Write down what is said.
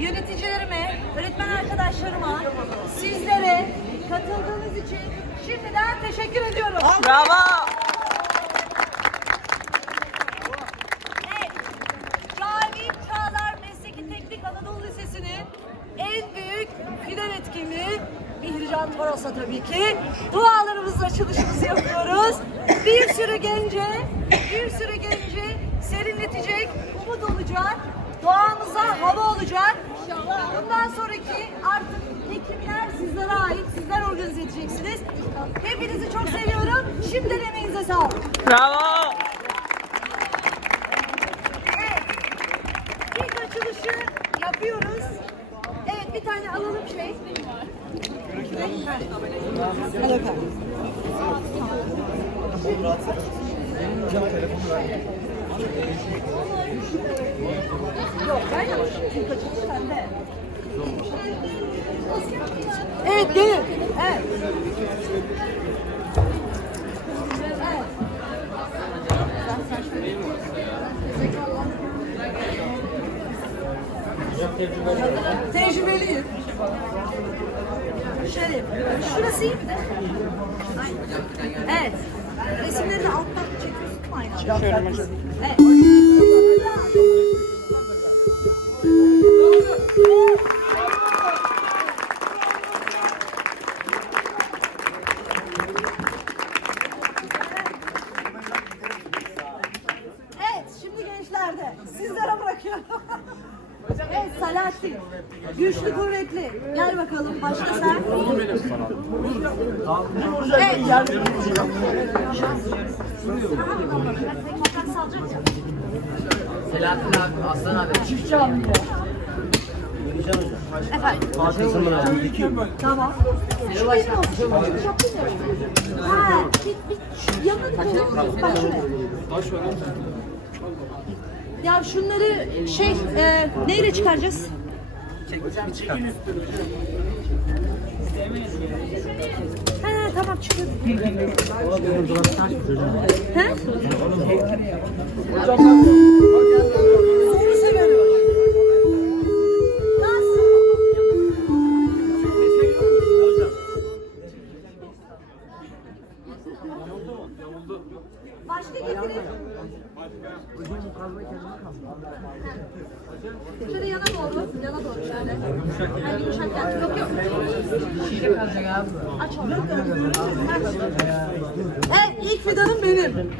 yöneticilerime, öğretmen arkadaşlarıma, sizlere katıldığınız için şimdiden teşekkür ediyorum. Bravo. Evet. Çağlar Mesleki Teknik Anadolu Lisesi'nin en büyük final etkinliği Mihrican Toros'a tabii ki. Dualarımızla açılışımızı yapıyoruz. Bir sürü gence, bir sürü genci serinletecek, umut olacak. Doğamıza hava olacak. Bundan sonraki artık ekimler sizlere ait. Sizler organize edeceksiniz. Hepinizi çok seviyorum. Şimdiden emeğinize sağlık. Bravo. Evet. İlk açılışı yapıyoruz. Evet bir tane alalım şey. Hadi bakalım. Yok ben yapmışım. Evet gelin. Evet. Tecrübeliyim. Şöyle. Şurası iyi mi de? Evet. Şöyle hocam. Evet. Evet, şimdi gençlerde sizlere bırakıyorum. evet, Salahattin. Güçlü, kuvvetli. Gel bakalım, başla sen. Evet, Selahattin abi, Aslan abi. Efendim. Tamam. Şu benim olsun. Şu yaptın ya. Ha, bir, bir şu yanına koyalım. Bak şuraya. Ya şunları şey, e, neyle çıkaracağız? Ha, tamam çıkıyor. Ha? Başka getirin. Şöyle yana doğru, yana doğru şöyle. Ha, yumuşak gel. Yok yok. Aç onu. Evet, ilk fidanım benim.